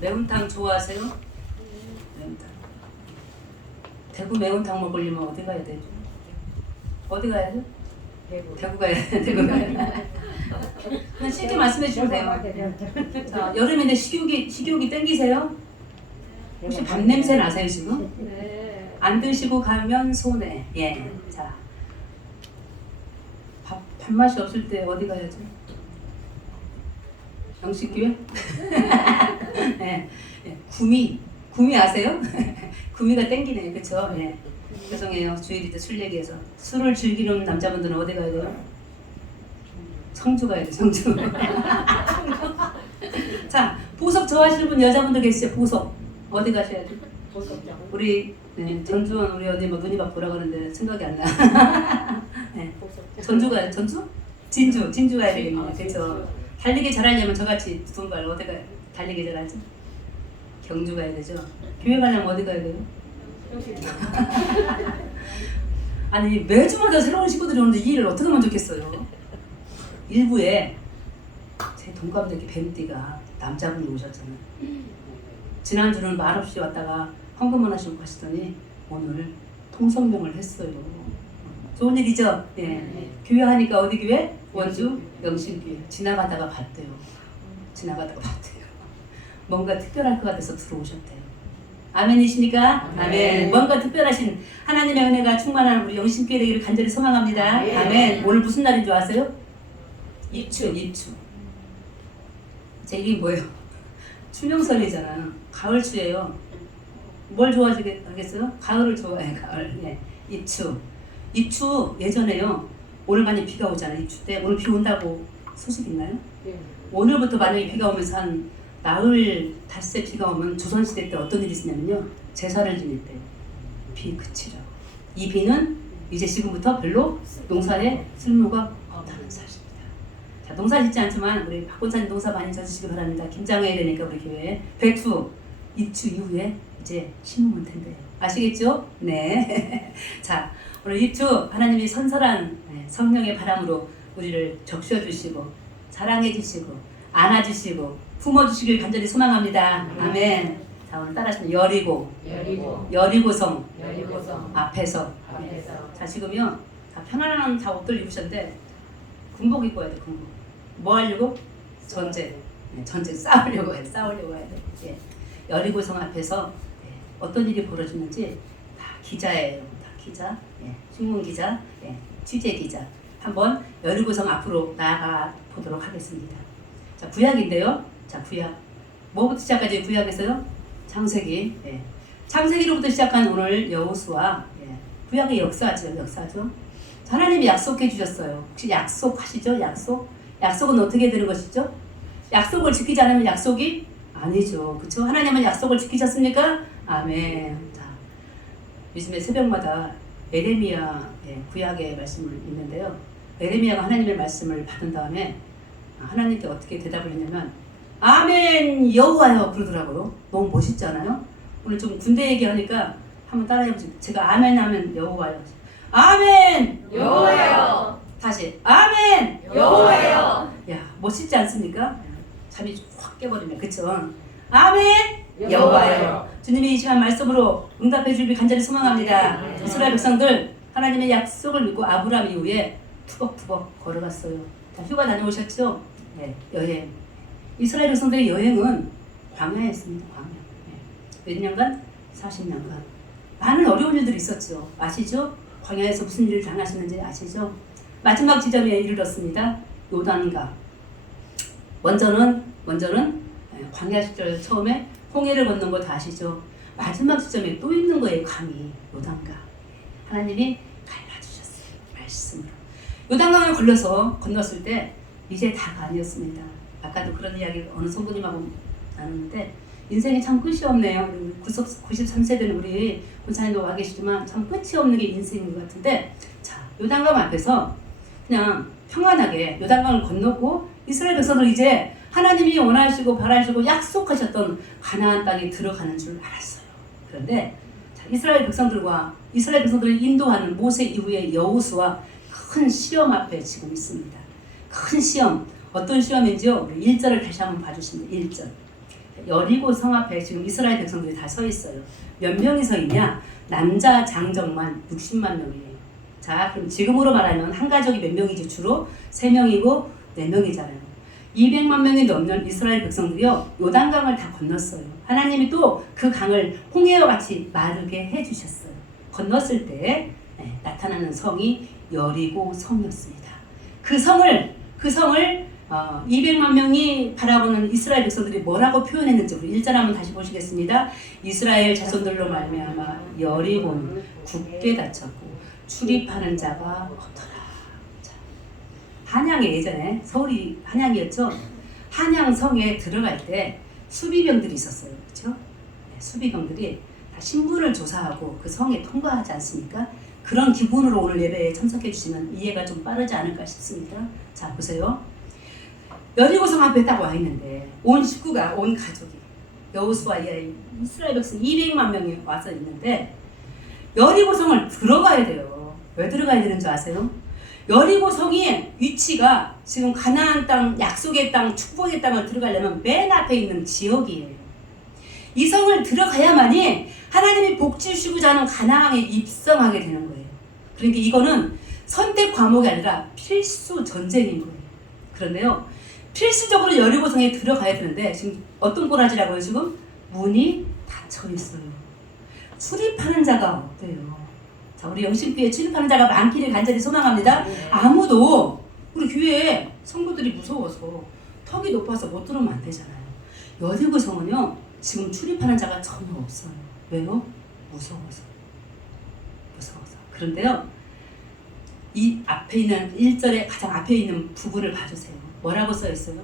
매운탕 좋아하세요? 매운탕. 대구 매운탕 먹으려면 어디 가야 되죠? 어디 가야 돼? 대구 가야 돼. 대구 가야 돼. 그냥 쉽게 말씀해 주시면 돼요. 자, 여름인데 식욕이 땡기세요? 혹시 밥 냄새 나세요 지금? 네. 안 드시고 가면 손해. 예. 자, 밥맛이 없을 때 어디 가야죠? 영식교회? 네. 네. 구미 아세요? 구미가 땡기네, 그렇죠? 예. 죄송해요. 주일이때 술 얘기해서. 술을 즐기는 남자분들은 어디 가야 돼요? 청주 가야 돼, 청주. 자, 보석 좋아하시는 분 여자분들 계시죠? 보석 어디 가셔야 돼? 우리 네, 전주원 우리 언니 뭐 눈이 막 보라 그러는데 생각이 안 나. 네. 전주 가야 전주? 진주 가야 되겠네요. 그렇죠. 달리기 잘하려면 저같이 두둥갈 어디 가 달리기 잘하지? 경주 가야 되죠. 교회 가려면 어디 가야 돼요? 아니 매주마다 새로운 식구들이 오는데 이 일을 어떻게 하면 좋겠어요? 일부에 제 동갑내기 뱀띠가 남자분이 오셨잖아요. 지난주는 말없이 왔다가 헌금을 하시고 가시더니 오늘 통성명을 했어요. 좋은 일이죠? 예. 교회 하니까 어디 교회? 원주 영신교회. 지나가다가 봤대요. 뭔가 특별할 것 같아서 들어오셨대요. 아멘이십니까? 아멘. 뭔가 특별하신 하나님의 은혜가 충만한 우리 영신교회 되기를 간절히 소망합니다. 아멘. 오늘 무슨 날인 줄 아세요? 입추. 제 이름이 뭐예요? 추명설이잖아요. 가을추예요. 뭘 좋아하시겠어요? 가을을 좋아해. 가을. 네. 입추 예전에요. 오늘 만약 비가 오잖아요. 입추 때 오늘 비 온다고 소식 있나요? 오늘부터 만약에 비가 오면서 한 나흘 닷새 비가 오면 조선시대 때 어떤 일이 있었냐면요. 제사를 지낼 때 비 그치라고. 이 비는 이제 지금부터 별로 농사에 쓸모가 없다는 사실입니다. 자, 농사 짓지 않지만 우리 박권사님 농사 많이 져주시기 바랍니다. 김장해야 되니까 우리 교회. 배추 입추 이후에 이제 심으면 된대요. 아시겠죠? 네. 자, 오늘 입추 하나님이 선설한 성령의 바람으로 우리를 적셔주시고 사랑해주시고 안아주시고 품어주시길 간절히 소망합니다. 아멘. 자, 오늘 따라하시면 여리고성 앞에서. 자, 지금요 다 편안한 다 옷들 입으셨는데 군복 입고 와야 돼. 군복. 뭐 하려고? 전쟁 싸우려고 해야 돼. 예. 여리고성 앞에서 어떤 일이 벌어지는지 다 기자예요. 다 기자. 예. 신문 기자, 취재 기자. 한번 여리고성 앞으로 나아가 보도록 하겠습니다. 자, 구약인데요. 자, 구약. 뭐부터 시작하죠? 구약에서요? 창세기. 예. 창세기로부터 시작한 오늘 여호수아. 예. 구약의 역사죠. 하나님이 약속해 주셨어요. 혹시 약속하시죠? 약속은 어떻게 되는 것이죠? 약속을 지키지 않으면 약속이 아니죠. 그렇죠? 하나님은 약속을 지키셨습니까? 아멘. 자, 요즘에 새벽마다 에레미야 구약의 말씀을 읽는데요. 에레미야가 하나님의 말씀을 받은 다음에 하나님께 어떻게 대답을 했냐면 아멘 여호와여 그러더라고요. 너무 멋있잖아요. 오늘 좀 군대 얘기하니까 한번 따라해보세요. 제가 아멘 하면 여호와여. 아멘 여호와여. 다시 아멘 여호와여. 야, 멋있지 않습니까? 잠이 확 깨버리네. 그쵸? 아멘 여호와여. 주님이 이 시간 말씀으로 응답해 주길 간절히 소망합니다. 이스라엘 백성들 하나님의 약속을 믿고 아브라함 이후에 투벅투벅 걸어갔어요. 다 휴가 다녀오셨죠? 네, 여행. 이스라엘 백성들의 여행은 광야였습니다. 광야. 몇 년간? 40년간. 많은 어려운 일들이 있었죠. 아시죠? 광야에서 무슨 일을 당하시는지 아시죠? 마지막 지점에 이르렀습니다. 요단강. 먼저는 광야 시절 처음에 홍해를 건넌 거 다 아시죠? 마지막 지점에 또 있는 거예요. 강이 요단강. 하나님이 갈라주셨어요. 말씀으로. 요단강을 건넜을 때 이제 다가 아니었습니다. 아까도 그런 이야기를 어느 성도님하고 나눴는데 인생에 참 끝이 없네요. 93세대는 우리 권사님도 와 계시지만 참 끝이 없는 게 인생인 것 같은데 자, 요단강 앞에서 그냥 평안하게 요단강을 건넜고 이스라엘 백성들 이제 하나님이 원하시고 바라시고 약속하셨던 가나안 땅에 들어가는 줄 알았어요. 그런데 자, 이스라엘 백성들을 인도하는 모세 이후의 여호수아 큰 시험 앞에 지금 있습니다. 큰 시험. 어떤 시험인지요? 우리 1절을 다시 한번 봐주시면 1절. 여리고 성 앞에 지금 이스라엘 백성들이 다 서 있어요. 몇 명이 서 있냐? 남자 장정만 60만 명이에요. 자, 그럼 지금으로 말하면 한 가족이 몇 명이지? 주로 3명이고 4명이잖아요. 200만 명이 넘는 이스라엘 백성들이요, 요단강을 다 건넜어요. 하나님이 또 그 강을 홍해와 같이 마르게 해주셨어요. 건넜을 때 나타나는 성이 여리고 성이었습니다. 그 성을 200만 명이 바라보는 이스라엘 백성들이 뭐라고 표현했는지 우리 1절 한번 다시 보시겠습니다. 이스라엘 자손들로 말미암아 여리고는 굳게 닫혔고 출입하는 자가 없더라. 자, 한양에 예전에 서울이 한양이었죠. 한양성에 들어갈 때 수비병들이 있었어요. 그렇죠? 네, 수비병들이 다 신분을 조사하고 그 성에 통과하지 않습니까? 그런 기분으로 오늘 예배에 참석해 주시면 이해가 좀 빠르지 않을까 싶습니다. 자, 보세요. 여리고성 앞에 딱 와 있는데 온 식구가, 온 가족이, 여호수아 이스라엘 백성 200만 명이 와서 있는데 여리고성을 들어가야 돼요. 왜 들어가야 되는 줄 아세요? 여리고성이 위치가 지금 가나안 땅, 약속의 땅, 축복의 땅을 들어가려면 맨 앞에 있는 지역이에요. 이 성을 들어가야만이 하나님이 복 주시고자 하는 가나안에 입성하게 되는 거예요. 그러니까 이거는 선택 과목이 아니라 필수 전쟁인 거예요. 그런데요, 필수적으로 여리고성에 들어가야 되는데 지금 어떤 꼬라지라고요? 지금 문이 닫혀 있어요. 출입하는 자가 없대요. 자, 우리 영신교회 출입하는 자가 많기를 간절히 소망합니다. 아무도 우리 교회에 성도들이 무서워서 턱이 높아서 못 들어오면 안 되잖아요. 여리고성은요, 지금 출입하는 자가 전혀 없어요. 왜요? 무서워서. 그런데요, 이 앞에 있는 1절에 가장 앞에 있는 부분을 봐주세요. 뭐라고 써 있어요?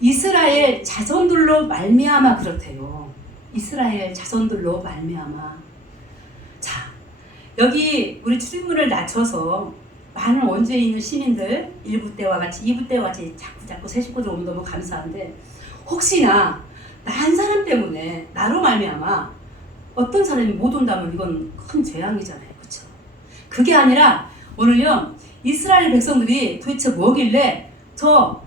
이스라엘 자손들로 말미암아 그렇대요. 이스라엘 자손들로 말미암아. 자, 여기 우리 출입문을 낮춰서 많은 원주에 있는 시민들 1부 때와 같이 2부 때와 같이 자꾸 새 식구들 오면 너무 감사한데, 혹시나 난 사람 때문에 나로 말미암아 어떤 사람이 못 온다면 이건 큰 재앙이잖아요. 그렇죠? 그게 아니라 오늘요, 이스라엘 백성들이 도대체 뭐길래 저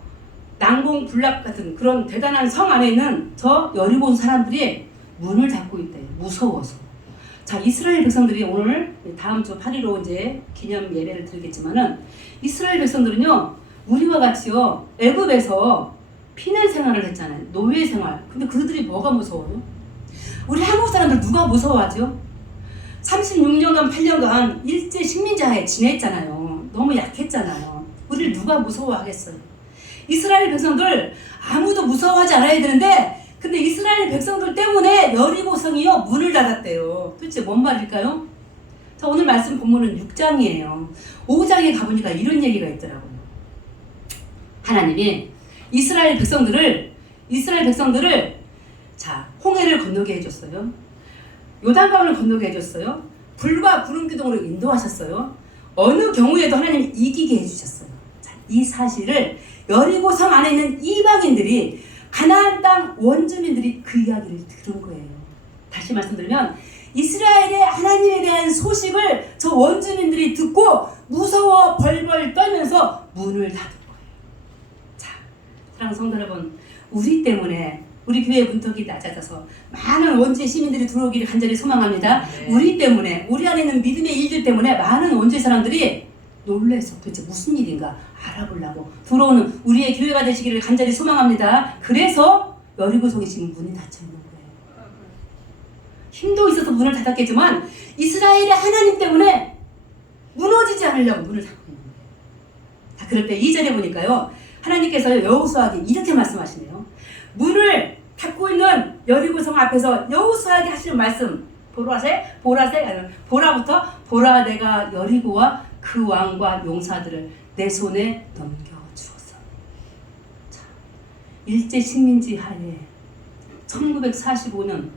난공불락 같은 그런 대단한 성 안에 있는 저 여리고 사람들이 문을 닫고 있대요. 무서워서. 자, 이스라엘 백성들이 오늘 다음 주 8.15 이제 기념 예배를 드리겠지만은, 이스라엘 백성들은요, 우리와 같이요, 애굽에서 피난 생활을 했잖아요. 노예 생활. 근데 그들이 뭐가 무서워요? 우리 한국 사람들 누가 무서워하죠? 36년간 8년간 일제 식민지하에 지냈잖아요. 너무 약했잖아요. 우리를 누가 무서워하겠어요? 이스라엘 백성들 아무도 무서워하지 않아야 되는데, 근데 이스라엘 백성들 때문에 여리고성이요, 문을 닫았대요. 도대체 뭔 말일까요? 자, 오늘 말씀 본문은 6장이에요. 5장에 가보니까 이런 얘기가 있더라고요. 하나님이 이스라엘 백성들을 자, 홍해를 건너게 해줬어요. 요단강을 건너게 해줬어요. 불과 구름 기둥으로 인도하셨어요. 어느 경우에도 하나님이 이기게 해주셨어요. 자, 이 사실을 여리고성 안에 있는 이방인들이, 가나안 땅 원주민들이 그 이야기를 들은 거예요. 다시 말씀드리면 이스라엘의 하나님에 대한 소식을 저 원주민들이 듣고 무서워 벌벌 떨면서 문을 닫은 거예요. 자, 사랑하는 성도 여러분, 우리 때문에 우리 교회 문턱이 낮아져서 많은 원주의 시민들이 들어오기를 간절히 소망합니다. 네. 우리 때문에, 우리 안에 있는 믿음의 일들 때문에 많은 원주의 사람들이 놀래서 도대체 무슨 일인가 알아보려고 들어오는 우리의 교회가 되시기를 간절히 소망합니다. 그래서 여리고성이 지금 문이 닫혀 있는 거예요. 힘도 있어서 문을 닫았겠지만 이스라엘의 하나님 때문에 무너지지 않으려고 문을 닫고 있는 거예요. 자, 그럴 때 2절에 보니까요, 하나님께서 여호수아에게 이렇게 말씀하시네요. 문을 닫고 있는 여리고성 앞에서 여호수아에게 하시는 말씀, 보라부터 보라, 내가 여리고와 그 왕과 용사들을 내 손에 넘겨주었어. 자, 일제 식민지 하에 1945년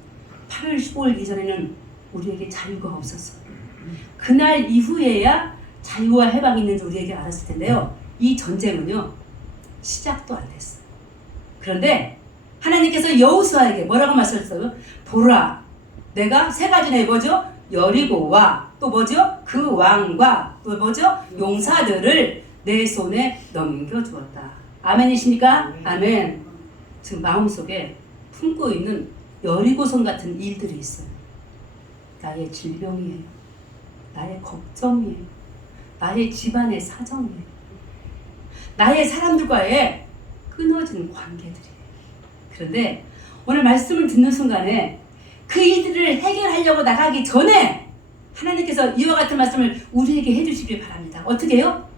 8월 15일 이전에는 우리에게 자유가 없었어요. 그날 이후에야 자유와 해방이 있는지 우리에게 알았을 텐데요, 이 전쟁은요, 시작도 안 됐어요. 그런데 하나님께서 여호수아에게 뭐라고 말씀하셨어요? 보라, 내가 세 가지나 뭐죠? 여리고와 또 뭐죠? 그 왕과 또 뭐죠? 용사들을 내 손에 넘겨주었다. 아멘이십니까? 아멘. 지금 마음속에 품고 있는 여리고성 같은 일들이 있어요. 나의 질병이에요. 나의 걱정이에요. 나의 집안의 사정이에요. 나의 사람들과의 끊어진 관계들이에요. 그런데 오늘 말씀을 듣는 순간에 그 일들을 해결하려고 나가기 전에 하나님께서 이와 같은 말씀을 우리에게 해주시길 바랍니다. 어떻게 해요?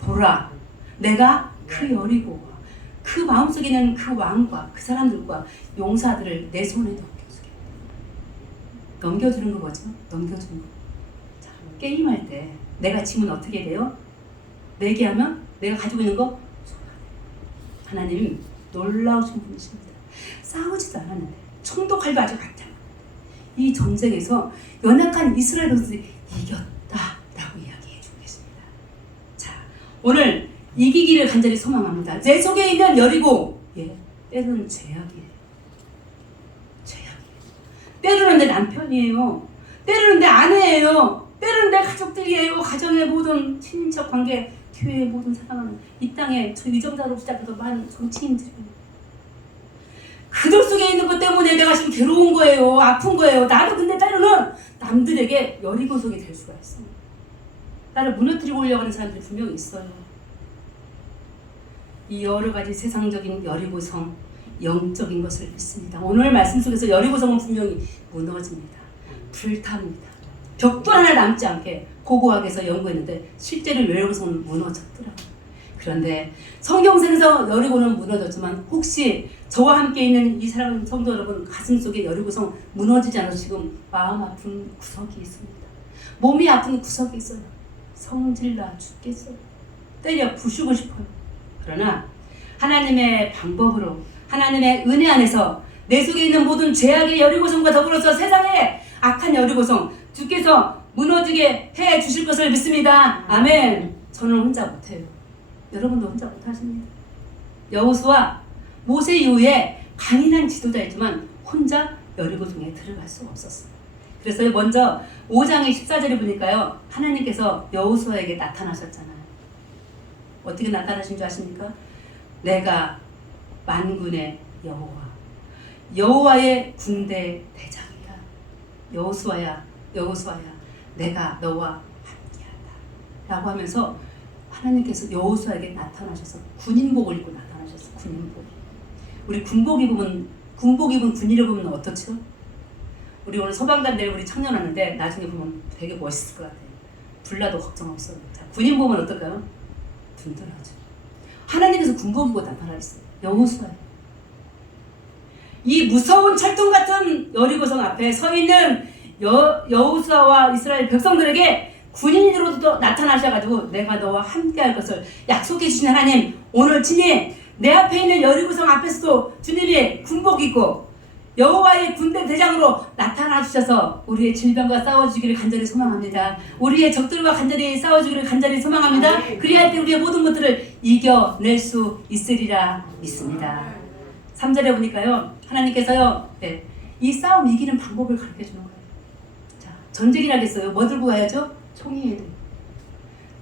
보라, 내가 그 여리고와 그 마음속에 있는 그 왕과 그 사람들과 용사들을 내 손에 넘겨주게. 넘겨주는 거 뭐죠? 넘겨주는 거. 자, 게임할 때 내가 지면 어떻게 돼요? 내게 하면 내가 가지고 있는 거 하나님 놀라우신 분이십니다. 싸우지도 않았는데 총도 칼도 아주 같아요. 이 전쟁에서 연약한 이스라엘 백성들이 이겼다라고 이야기해 주고 계십니다. 자, 오늘 이기기를 간절히 소망합니다. 내 속에 있는 여리고, 때로는 죄악이에요. 죄악이에요. 때로는 내 남편이에요. 때로는 내 아내예요. 때로는 내 가족들이에요. 가정의 모든 친인척 관계, 교회의 모든 사랑하는 이 땅에 저 위정자로 시작해서 많은 정치인들이에요. 그들 속에 있는 것 때문에 내가 지금 괴로운 거예요. 아픈 거예요. 나도 근데 때로는 남들에게 여리고성이 될 수가 있어요. 나를 무너뜨리고 오려고 하는 사람들이 분명히 있어요. 이 여러 가지 세상적인 여리고성, 영적인 것을 믿습니다. 오늘 말씀 속에서 여리고성은 분명히 무너집니다. 불탑니다. 벽도 하나 남지 않게 고고하게 해서 연구했는데 실제로 여리고성은 무너졌더라고요. 그런데 성경상에서 여리고는 무너졌지만 혹시 저와 함께 있는 이 사랑하는 성도 여러분 가슴속에 여리고성 무너지지 않아서 지금 마음 아픈 구석이 있습니다. 몸이 아픈 구석이 있어요. 성질나 죽겠어요. 때려 부수고 싶어요. 그러나 하나님의 방법으로 하나님의 은혜 안에서 내 속에 있는 모든 죄악의 여리고성과 더불어서 세상의 악한 여리고성 주께서 무너지게 해 주실 것을 믿습니다. 아멘. 저는 혼자 못해요. 여러분도 혼자 못하십니다. 여호수아 모세 이후에 강인한 지도자였지만 혼자 여리고성에 들어갈 수가 없었어요. 그래서 먼저 5장의 14절에 보니까요. 하나님께서 여호수아에게 나타나셨잖아요. 어떻게 나타나신 줄 아십니까? 내가 만군의 여호와 여호와의 군대 대장이야. 여호수아야 내가 너와 함께하다 라고 하면서 하나님께서 여호수아에게 나타나셔서 군인복을 입고 나타나셨어요. 군인복. 우리 군복 입은 군인을 보면 어떻죠? 우리 오늘 소방관들 우리 청년 왔는데 나중에 보면 되게 멋있을 것 같아요. 불나도 걱정 없어요. 자, 군인복은 어떨까요? 든든하죠. 하나님께서 군복 입고 나타나셨어요. 여호수아. 이 무서운 철통 같은 여리고성 앞에 서 있는 여호수아와 이스라엘 백성들에게 군인으로도 나타나셔가지고 내가 너와 함께할 것을 약속해 주신 하나님, 오늘 친히 내 앞에 있는 여리고성 앞에서도 주님이 군복 입고 여호와의 군대 대장으로 나타나 주셔서 우리의 질병과 싸워주기를 간절히 소망합니다. 우리의 적들과 간절히 싸워주기를 간절히 소망합니다. 그리할 때 우리의 모든 것들을 이겨낼 수 있으리라 믿습니다. 3절에 보니까요, 하나님께서요, 이 싸움 이기는 방법을 가르쳐 주는 거예요. 자, 전쟁이라겠어요. 뭐 들고 가야죠? 총이에요.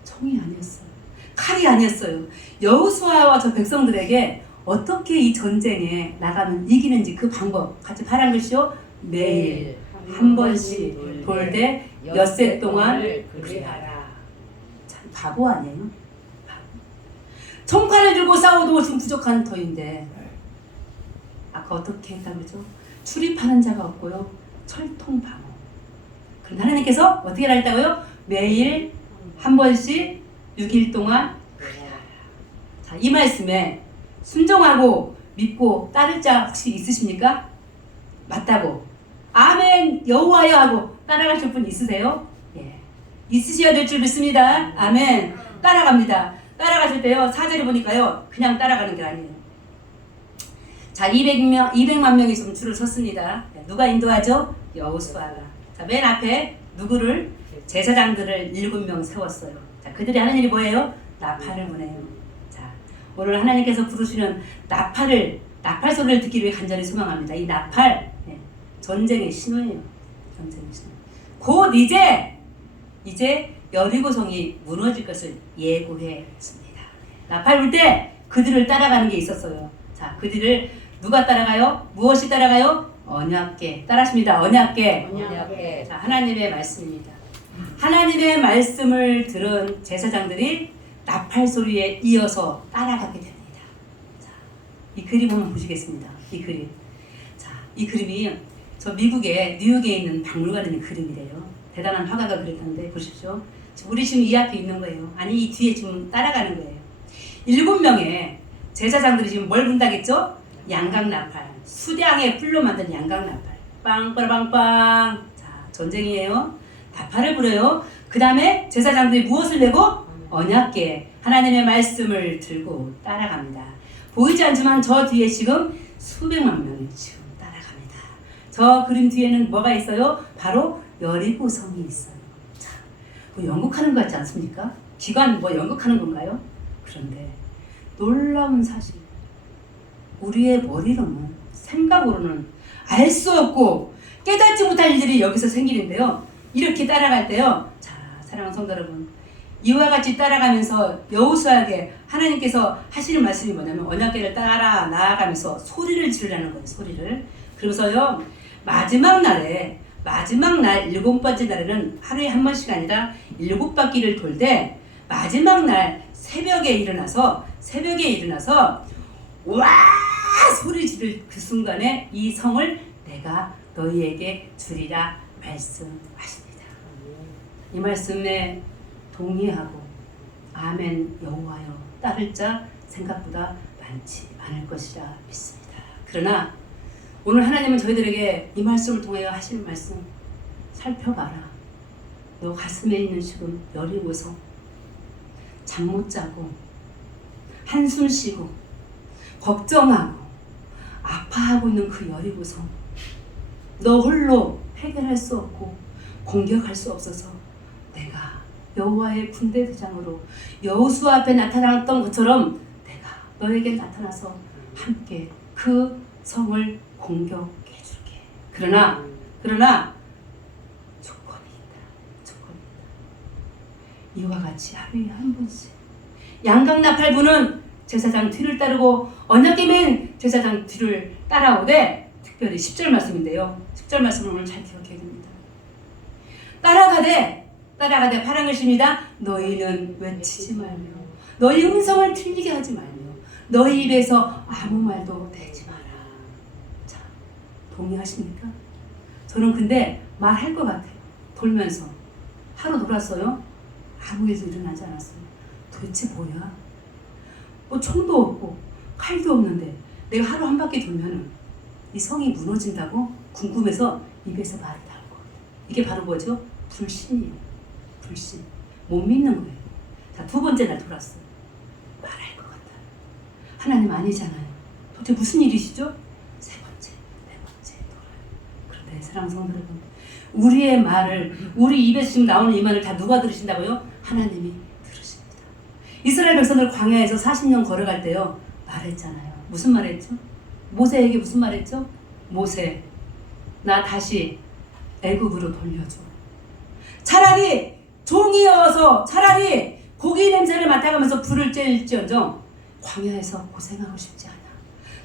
총이 아니었어요. 칼이 아니었어요. 여호수아와 저 백성들에게 어떻게 이 전쟁에 나가면 이기는지 그 방법 같이 파란 글씨요. 매일 한 번씩 돌되 엿새 동안 그리하라. 참 바보 아니에요? 바보. 총칼을 들고 싸워도 지금 부족한 터인데 아까 어떻게 했다고 그러죠? 출입하는 자가 없고요. 철통 방어. 그럼 하나님께서 어떻게 하랬다고요? 매일 한 번씩 6일 동안 그리하라. 자, 이 말씀에 순종하고 믿고 따를 자 혹시 있으십니까? 맞다고 아멘 여호와여 하고 따라가실 분 있으세요? 예, 있으셔야 될 줄 믿습니다. 아멘. 따라갑니다. 따라가실 때요 4절에 보니까요 그냥 따라가는 게 아니에요. 자, 200만 명이 좀 줄을 섰습니다. 누가 인도하죠? 여호수아가. 자, 맨 앞에 누구를? 제사장들을 7명 세웠어요. 자, 그들이 하는 일이 뭐예요? 나팔을 보내요. 자, 오늘 하나님께서 부르시는 나팔 소리를 듣기를 간절히 소망합니다. 이 나팔, 전쟁의 신호예요. 전쟁의 신호. 곧 이제 여리고성이 무너질 것을 예고해 줍니다. 나팔 불 때 그들을 따라가는 게 있었어요. 자, 그들을 누가 따라가요? 무엇이 따라가요? 언약궤. 따라하십니다. 언약궤. 언약궤. 자, 하나님의 말씀입니다. 하나님의 말씀을 들은 제사장들이 나팔 소리에 이어서 따라가게 됩니다. 자, 이 그림 한번 보시겠습니다. 이 그림. 자, 이 그림이 저 미국의 뉴욕에 있는 박물관에 있는 그림이래요. 대단한 화가가 그렸는데 보십시오. 우리 지금 이 앞에 있는 거예요. 아니 이 뒤에 지금 따라가는 거예요. 7명의 제사장들이 지금 뭘 분다겠죠? 양각나팔. 수량의 풀로 만든 양각나팔. 빵빠라빵빵. 자, 전쟁이에요. 나팔을 불어요. 그 다음에 제사장들이 무엇을 메고? 언약궤. 하나님의 말씀을 들고 따라갑니다. 보이지 않지만 저 뒤에 지금 수백만 명이 지금 따라갑니다. 저 그림 뒤에는 뭐가 있어요? 바로 여리고 성이 있어요. 자, 뭐 연극하는 것 같지 않습니까? 기관 뭐 연극하는 건가요? 그런데 놀라운 사실, 우리의 머리로는 생각으로는 알 수 없고 깨닫지 못할 일들이 여기서 생기는데요. 이렇게 따라갈 때요. 자, 사랑하는 성도 여러분, 이와 같이 따라가면서 여호수아에게 하나님께서 하시는 말씀이 뭐냐면 언약궤를 따라 나아가면서 소리를 지르라는 거예요. 소리를. 그러면서요, 마지막 날 7번째 날에는 하루에 한 번씩 아니라 7바퀴를 돌되 마지막 날 새벽에 일어나서 와 소리 지를 그 순간에 이 성을 내가 너희에게 주리라 말씀하십니다. 이 말씀에 동의하고 아멘 여호와여 따를 자 생각보다 많지 않을 것이라 믿습니다. 그러나 오늘 하나님은 저희들에게 이 말씀을 통하여 하시는 말씀, 살펴봐라. 너 가슴에 있는 지금 여리고성, 잠 못 자고 한숨 쉬고 걱정하고 아파하고 있는 그 여리고성, 너 홀로 해결할 수 없고 공격할 수 없어서 내가 여호와의 군대 대장으로 여호수아 앞에 나타났던 것처럼 내가 너에게 나타나서 함께 그 성을 공격해 줄게. 그러나 조건이 있다. 이와 같이 하루에 한 번씩 양각나팔 부는 제사장 뒤를 따르고 언약궤맨 제사장 뒤를 따라오되, 특별히 10절 말씀인데요. 10절 말씀을 오늘 잘 기억해야 됩니다. 따라가되 파란 글씨입니다. 너희는 외치지 말며 너희 음성을 들리게 하지 말며 너희 입에서 아무 말도 내지 마라. 자, 동의하십니까? 저는 근데 말할 것 같아요. 돌면서 하루 놀았어요. 아무 일도 일어나지 않았어요. 도대체 뭐야? 뭐 총도 없고 칼도 없는데 내가 하루 한 바퀴 돌면은 이 성이 무너진다고 궁금해서 입에서 말이 나올 거예요. 이게 바로 뭐죠? 불신이에요. 불신. 못 믿는 거예요. 자, 2번째 날 돌았어요. 말할 것 같다. 하나님 아니잖아요. 도대체 무슨 일이시죠? 3번째, 4번째 돌아요. 그런데 사랑하는 성도 여러분, 우리의 말을, 우리 입에서 지금 나오는 이 말을 다 누가 들으신다고요? 하나님이 들으십니다. 이스라엘 백성들 광야에서 40년 걸어갈 때요, 말했잖아요. 무슨 말했죠? 모세에게 무슨 말했죠? 모세, 나 다시 애굽으로 돌려줘. 차라리 종이어서 차라리 고기 냄새를 맡아가면서 불을 쬐일지언정 광야에서 고생하고 싶지 않아.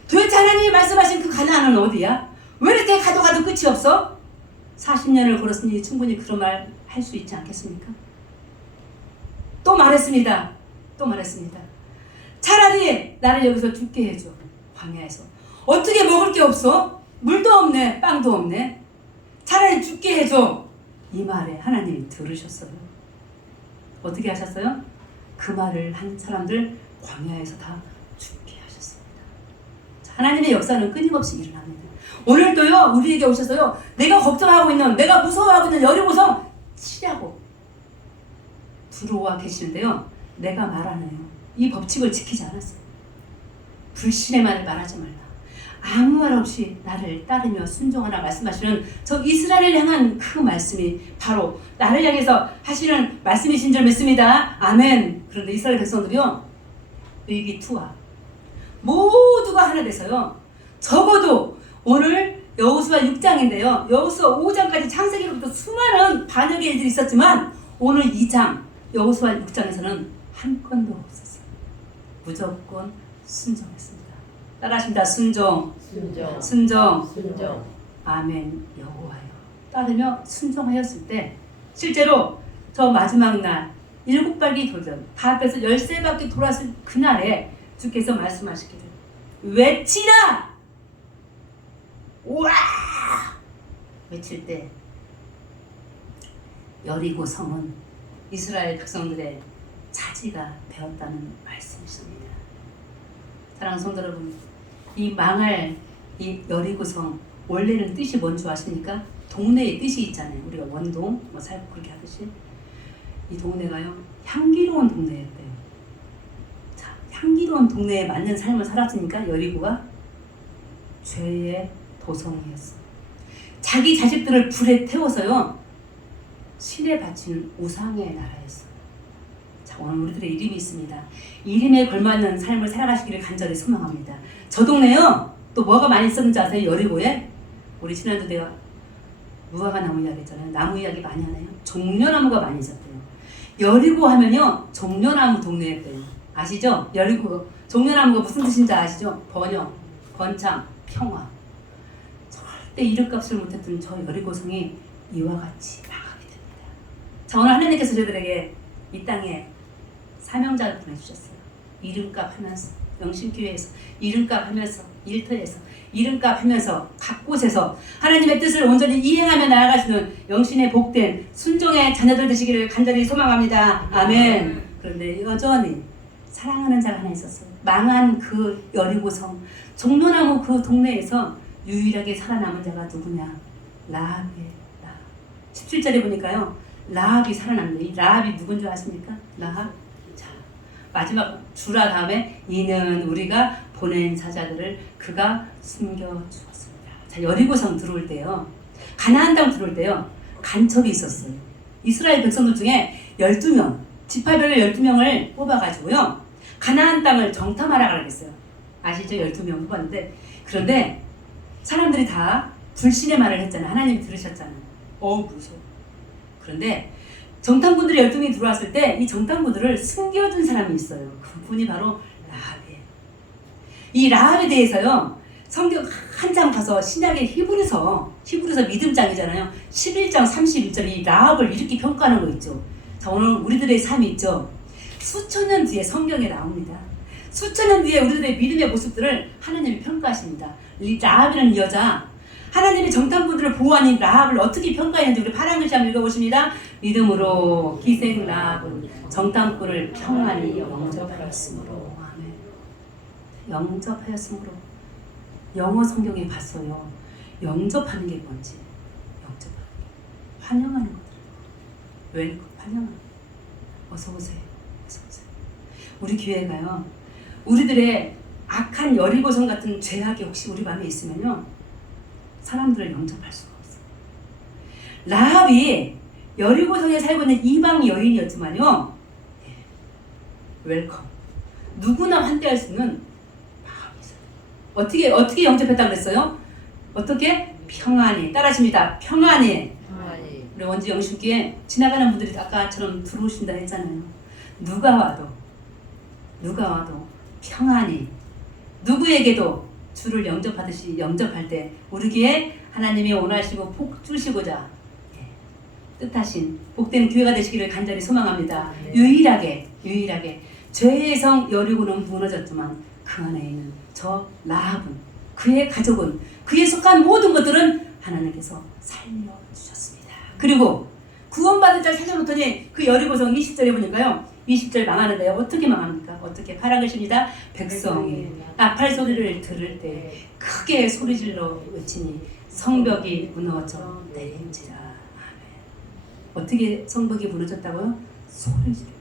도대체 하나님이 말씀하신 그 가나안은 어디야? 왜 이렇게 가도 끝이 없어? 40년을 걸었으니 충분히 그런 말 할 수 있지 않겠습니까? 또 말했습니다. 차라리 나를 여기서 죽게 해줘. 광야에서 어떻게 먹을 게 없어? 물도 없네, 빵도 없네. 차라리 죽게 해줘. 이 말에 하나님이 들으셨어요. 어떻게 하셨어요? 그 말을 한 사람들 광야에서 다 죽게 하셨습니다. 자, 하나님의 역사는 끊임없이 일어납니다. 오늘도요, 우리에게 오셔서요, 내가 걱정하고 있는, 내가 무서워하고 있는 여리고성 치라고 들어와 계시는데요, 내가 말하네요. 이 법칙을 지키지 않았어요. 불신의 말을 말하지 말라. 아무 말 없이 나를 따르며 순종하라 말씀하시는 저 이스라엘을 향한 그 말씀이 바로 나를 향해서 하시는 말씀이신 줄 믿습니다. 아멘. 그런데 이스라엘 백성들이요, 의기투합, 모두가 하나 돼서요, 적어도 오늘 여호수아 6장인데요 여호수아 5장까지 창세기로부터 수많은 반역의 일들이 있었지만 오늘 2장 여호수아 6장에서는 한 건도 없었어요. 무조건 순종했습니다. 따라하십니다. 순종, 순종. 순종. 순종. 아멘. 여호와여. 따르며 순종하였을 때 실제로 저 마지막 날 7바퀴 도전 다 앞에서 13바퀴 돌았을 그날에 주께서 말씀하시기를 외치라! 우와! 외칠 때 여리고 성은 이스라엘 백성들의 차지가 되었다는 말씀이십니다. 사랑하는 성도 여러분, 이 망할 이 여리고 성 원래는 뜻이 뭔지 아십니까? 동네의 뜻이 있잖아요. 우리가 원동 뭐 살고 그렇게 하듯이 이 동네가요 향기로운 동네였대요. 자, 향기로운 동네에 맞는 삶을 살았으니까 여리고가 죄의 도성이었어. 자기 자식들을 불에 태워서요 신에 바치는 우상의 나라였어. 자, 오늘 우리들의 이름이 있습니다. 이름에 걸맞는 삶을 살아가시기를 간절히 소망합니다. 저 동네요 또 뭐가 많이 있었는지 아세요? 여리고에 우리 지난주 내가 무화과 나무 이야기 했잖아요. 나무 이야기 많이 하나요? 종려나무가 많이 있었대요. 여리고 하면요 종려나무 동네였대요. 아시죠? 여리고 종려나무가 무슨 뜻인지 아시죠? 번영, 번창, 평화. 절대 이름값을 못했던 저 여리고성이 이와 같이 망하게 됩니다. 자, 오늘 하나님께서 저희들에게 이 땅에 사명자를 보내주셨어요. 이름값 하면서 영신교회에서 이름값 하면서 일터에서 이름값 하면서 각 곳에서 하나님의 뜻을 온전히 이행하며 나아가시는 영신의 복된 순종의 자녀들 되시기를 간절히 소망합니다. 아멘. 그런데 여전히 사랑하는 자가 하나 있었어요. 망한 그 여리고성 종려나무 그 동네에서 유일하게 살아남은 자가 누구냐? 라합이에요. 라합. 17절에 보니까요 라합이 살아남는데 이 라합이 누군 줄 아십니까? 라합. 자, 마지막 주라 다음에 이는 우리가 보낸 사자들을 그가 숨겨주었습니다. 자, 여리고성 들어올 때요 가나안 땅 들어올 때요 간첩이 있었어요. 이스라엘 백성들 중에 12명 지파별로 12명을 뽑아가지고요 가나안 땅을 정탐하라 그랬어요. 아시죠? 12명 뽑았는데 그런데 사람들이 다 불신의 말을 했잖아요. 하나님이 들으셨잖아요. 무서워. 그런데 정탐꾼들이 12명이 들어왔을 때 이 정탐꾼들을 숨겨준 사람이 있어요. 그분이 바로 라합이에요. 이 라합에 대해서요 성경 한장 가서 신약의 히브리서 믿음장이잖아요. 11장 31절 이 라합을 이렇게 평가하는 거 있죠. 자, 오늘 우리들의 삶이 있죠. 수천 년 뒤에 성경에 나옵니다. 수천 년 뒤에 우리들의 믿음의 모습들을 하나님이 평가하십니다. 이 라합이라는 여자 하나님이 정탐꾼들을 보호하는 라합을 어떻게 평가했는지 우리 파란 글씨 한번 읽어보십니다. 믿음으로 기생 라합은 정탐꾼을 평안히 영접하였으므로. 아멘. 영접하였으므로. 영어 성경에 봤어요. 영접하는 게 뭔지. 영접하는 게. 환영하는 거더라고요. 웰컴, 환영하는 거. 어서 오세요. 어서 오세요. 우리 교회가요. 우리들의 악한 여리고성 같은 죄악이 혹시 우리 마음에 있으면요. 사람들을 영접할 수가 없어요. 라합이 여리고성에 살고 있는 이방 여인이었지만요. 웰컴. 누구나 환대할 수 있는 마음이 있어요. 어떻게 영접했다고 그랬어요? 어떻게? 평안히. 따라하십니다. 평안히. 우리 원지 영신교회 지나가는 분들이 아까처럼 들어오신다 했잖아요. 누가 와도 평안히 누구에게도 주를 영접하듯이 영접할 때 우리 교회 하나님이 원하시고 복 주시고자 뜻하신 복된 교회가 되시기를 간절히 소망합니다. 유일하게 죄의 성 여리고는 무너졌지만 그 안에 있는 저 라합은 그의 가족은 그에 속한 모든 것들은 하나님께서 살려주셨습니다. 그리고 구원받은 자를 살려놓더니 그 여리고성 20절에 보니까요 20절 망하는데요. 어떻게 망합니까? 어떻게 파란 것입니다. 백성이 나팔 소리를 들을 때 크게 소리질러 외치니 성벽이 무너져 내린지라. 아멘. 어떻게 성벽이 무너졌다고요? 소리 지를 때,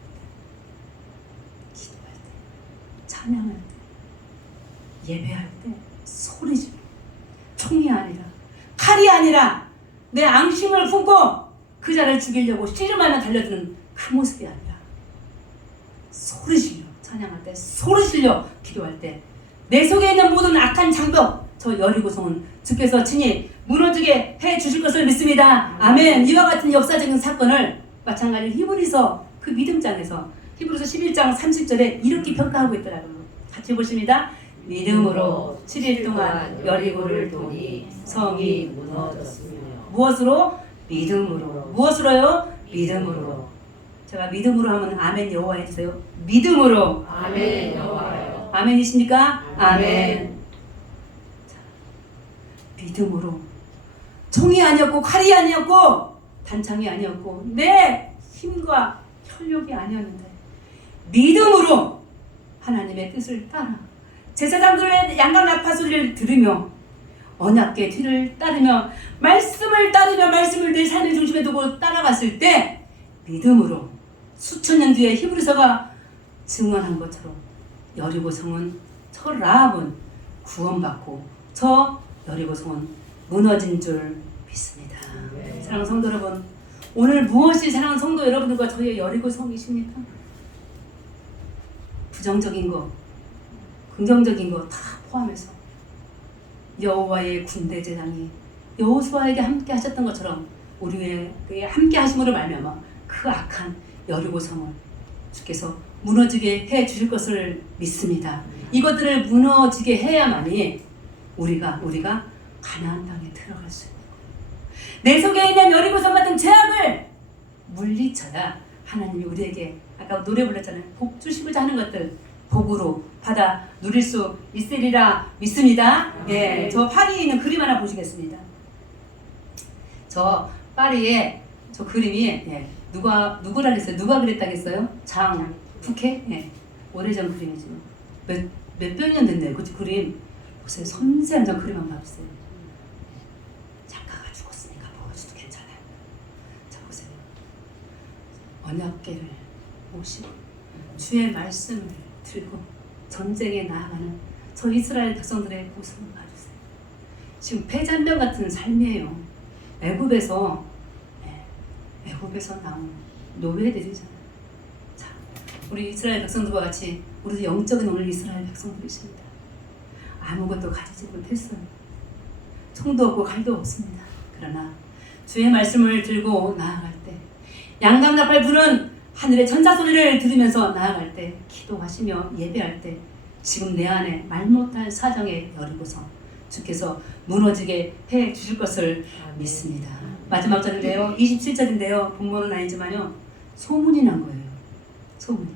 기도할 때, 찬양할 때, 예배할 때 소리 지르. 총이 아니라 칼이 아니라 내 앙심을 품고 그 자를 죽이려고 씨름하며 달려드는 그 모습이 아니라 소리 질러 찬양할 때, 소리 질러 기도할 때 내 속에 있는 모든 악한 장벽 저 여리고성은 주께서 친히 무너지게 해 주실 것을 믿습니다. 아멘. 이와 같은 역사적인 사건을 마찬가지로 히브리서 그 믿음장에서 히브리서 11장 30절에 이렇게 평가하고 있더라고요. 같이 보십니다. 믿음으로 7일 동안 여리고를 도니 성이 무너졌으며 무엇으로? 믿음으로. 무엇으로요? 믿음으로. 제가 믿음으로 하면 아멘 여호와 해주세요. 믿음으로. 아멘 여호와여. 아멘이십니까? 아멘. 자, 믿음으로. 총이 아니었고 칼이 아니었고 단창이 아니었고 내 힘과 혈력이 아니었는데 믿음으로 하나님의 뜻을 따라 제사장들의 양각 나팔 소리를 들으며 언약궤 뒤를 따르며 말씀을 따르며 말씀을 내 삶의 중심에 두고 따라갔을 때 믿음으로 수천 년 뒤에 히브리서가 증언한 것처럼 여리고성은 저 라합은 구원받고 저 여리고성은 무너진 줄 믿습니다. 네. 사랑하는 성도 여러분, 오늘 무엇이 사랑하는 성도 여러분들과 저희의 여리고성이십니까? 부정적인 거, 긍정적인 거 다 포함해서 여호와의 군대 제장이 여호수아에게 함께 하셨던 것처럼 우리에게 함께 하심으로 말미암아 그 악한 여리고성을 주께서 무너지게 해 주실 것을 믿습니다. 이것들을 무너지게 해야만이 우리가 가나안 땅에 들어갈 수 있는 거예요. 내 속에 있는 여리고성 같은 죄악을 물리쳐야 하나님이 우리에게 아까 노래 불렀잖아요. 복 주시고자 하는 것들 복으로 받아 누릴 수 있으리라 믿습니다. 예, 저 파리에 있는 그림 하나 보시겠습니다. 저 파리에 저 그림이 누구라 했어요? 누가 그랬다겠어요? 장 부케? 예, 오래전 그림이죠. 몇백 년 됐네요. 그 그림 보세요. 섬세한 저 그림 한번 봐주세요. 작가가 죽었으니까 보여줘도 괜찮아요. 자 보세요. 언약궤를 모시고 주의 말씀을 들고 전쟁에 나아가는 저 이스라엘 백성들의 모습을 봐주세요. 지금 패잔병 같은 삶이에요. 애굽에서 나온 노예들이잖아요. 자, 우리 이스라엘 백성들과 같이 우리도 영적인 오늘 이스라엘 백성들이십니다. 아무것도 가지지 못했어요. 총도 없고 칼도 없습니다. 그러나 주의 말씀을 들고 나아갈 때 양강나팔 부는 하늘의 천사 소리를 들으면서 나아갈 때 기도하시며 예배할 때 지금 내 안에 말 못할 사정의 여리고성 주께서 무너지게 해 주실 것을 믿습니다. 마지막 절인데요. 27절인데요. 본문은 아니지만요. 소문이 난 거예요. 소문이.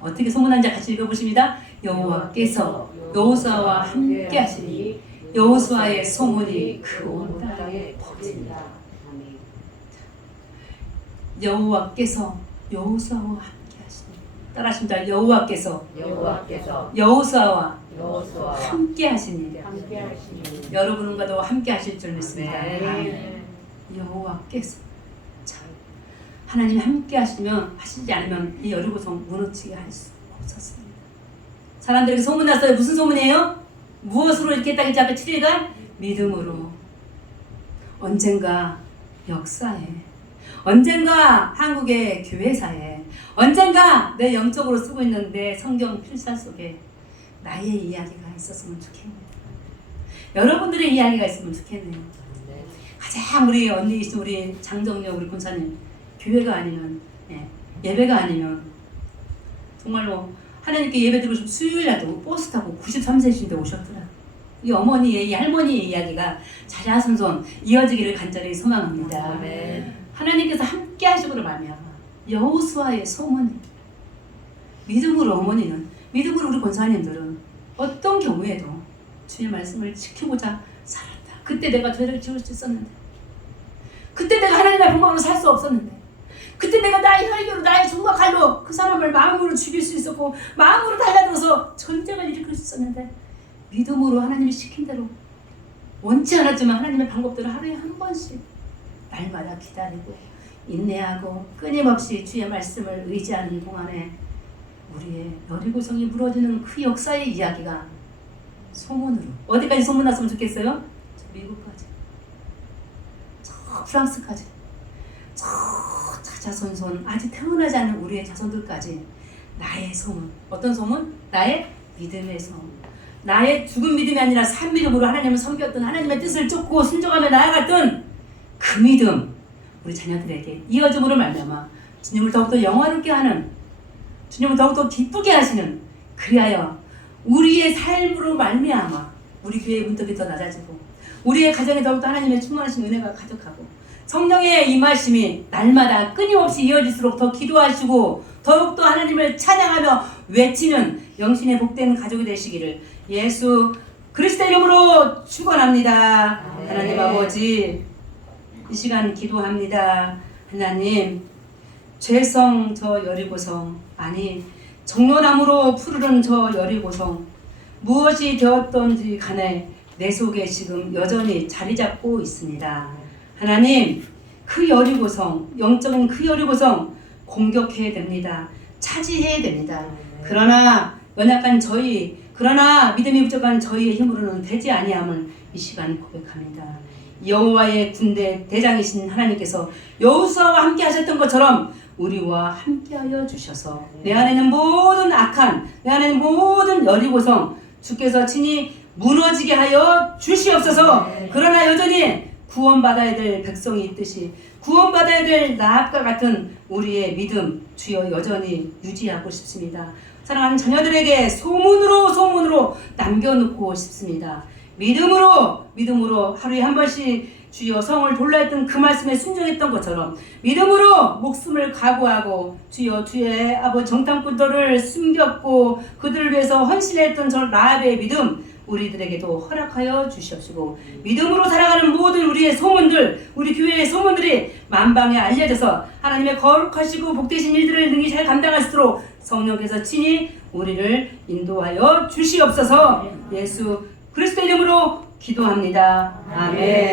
어떻게 소문난지 같이 읽어보십니다. 여호와께서 여호수아와 함께 하시니 여호수아의 소문이 그 온 땅에 퍼진다. 여호와께서 여호수아와 함께 하시니 따라하십니다. 여호와께서 여호수아와 함께 하시니 여러분과도 함께 하실 줄 믿습니다. 여호와께서 참 하나님 함께 하시지 않으면 이 여리고성 무너지게 할 수 없었습니다. 사람들에게 소문났어요. 무슨 소문이에요? 무엇으로 이렇게 했다 했지 앞에 7일간? 믿음으로. 언젠가 역사에, 언젠가 한국의 교회사에, 언젠가 내 영적으로 쓰고 있는 내 성경 필사 속에 나의 이야기가 있었으면 좋겠네요. 여러분들의 이야기가 있으면 좋겠네요. 가장 우리 언니이신 우리 장정녀 우리 권사님 교회가 아니면 예배가 아니면 정말로 하나님께 예배 드리고 싶으면 수요일날도 버스 타고 93세이신데 오셨더라. 이 어머니의 이 할머니의 이야기가 자자손손 이어지기를 간절히 소망합니다. 아멘. 하나님께서 함께 하시고를 말미암아 여호수아의 소문이 믿음으로 어머니는 믿음으로 우리 권사님들은 어떤 경우에도 주의 말씀을 지키고자 살았다. 그때 내가 죄를 지을 수 있었는데 그때 내가 하나님의 방법으로 살 수 없었는데 그때 내가 나의 혈기로 나의 종과 칼로 그 사람을 마음으로 죽일 수 있었고 마음으로 달려들어서 전쟁을 일으킬 수 있었는데 믿음으로 하나님이 시킨 대로 원치 않았지만 하나님의 방법대로 하루에 한 번씩 날마다 기다리고 인내하고 끊임없이 주의 말씀을 의지하는 동안에 우리의 여리고성이 무너지는 그 역사의 이야기가 소문으로 어디까지 소문났으면 좋겠어요? 저 미국까지, 저 프랑스까지, 저 자자손손 아직 태어나지 않은 우리의 자손들까지 나의 소문, 어떤 소문? 나의 믿음의 소문, 나의 죽은 믿음이 아니라 산 믿음으로 하나님을 섬겼던 하나님의 뜻을 쫓고 순종하며 나아갔던 그 믿음 우리 자녀들에게 이어짐으로 말미암아 주님을 더욱더 영화롭게 하는, 주님을 더욱더 기쁘게 하시는, 그리하여 우리의 삶으로 말미암아 우리 교회의 문턱이 더 낮아지고 우리의 가정에 더욱더 하나님의 충만하신 은혜가 가득하고 성령의 임하심이 날마다 끊임없이 이어질수록 더 기도하시고 더욱더 하나님을 찬양하며 외치는 영신의 복된 가족이 되시기를 예수 그리스도 이름으로 축원합니다. 하나님 아버지, 이 시간 기도합니다. 하나님, 죄성 저 여리고성, 아니 정로나무로 푸르른 저 여리고성, 무엇이 되었던지 간에 내 속에 지금 여전히 자리 잡고 있습니다. 하나님, 그 여리고성, 영적인 그 여리고성 공격해야 됩니다. 차지해야 됩니다. 그러나 연약한 저희, 그러나 믿음이 부족한 저희의 힘으로는 되지 아니함을 이 시간 고백합니다. 여호와의 군대 대장이신 하나님께서 여호수아와 함께 하셨던 것처럼 우리와 함께하여 주셔서 내 안에는 모든 악한, 내 안에는 모든 여리고성 주께서 친히 무너지게 하여 주시옵소서. 그러나 여전히 구원받아야 될 백성이 있듯이 구원받아야 될 나합과 같은 우리의 믿음 주여 여전히 유지하고 싶습니다. 사랑하는 자녀들에게 소문으로 남겨놓고 싶습니다. 믿음으로 하루에 한 번씩 주여 성을 돌려했던 그 말씀에 순종했던 것처럼 믿음으로 목숨을 각오하고 주여 주의 아버지 정탐꾼들을 숨겼고 그들을 위해서 헌신했던 저 라합의 믿음 우리들에게도 허락하여 주시옵시고 믿음으로 살아가는 모든 우리의 소문들, 우리 교회의 소문들이 만방에 알려져서 하나님의 거룩하시고 복되신 일들을 능히 잘 감당할 수 있도록 성령께서 친히 우리를 인도하여 주시옵소서. 예수 그리스도 이름으로 기도합니다. 아멘.